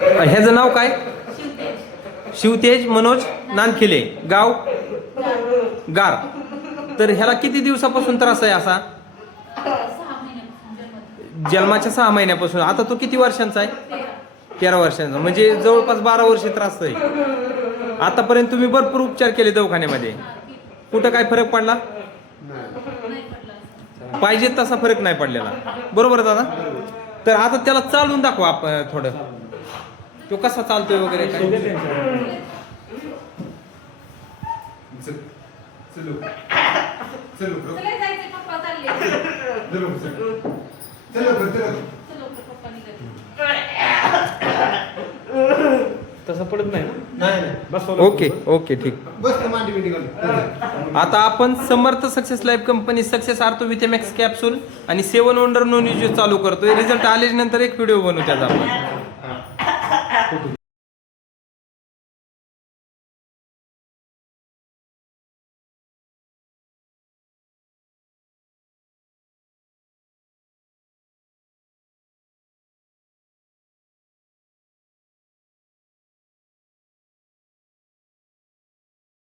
ह्याचं नाव काय? शिवतेज मनोज नानखिले, गाव गार. तर ह्याला किती दिवसापासून त्रास आहे असा? जन्माच्या 6 महिन्यापासून. आता तो किती वर्षांचा आहे? 13 वर्षांचा. म्हणजे जवळपास 12 वर्ष त्रास आहे. आतापर्यंत तुम्ही भरपूर उपचार केले दवाखान्यामध्ये, कुठं काय फरक पडला? पाहिजे तसा फरक नाही पडलेला. बरोबर दादा? तर आता त्याला चालून दाखवा आपण थोडं, तो कसा चालतोय वगैरे काय. तसं पडत नाही ना. ओके ओके ठीक. आता आपण Samarth success life company success ortho विथेमॅक्स कॅप्सूल आणि 7 वंडर नॉन यूज चालू करतोय. रिझल्ट आल्यानंतर एक व्हिडिओ बनवू त्याचा आपण.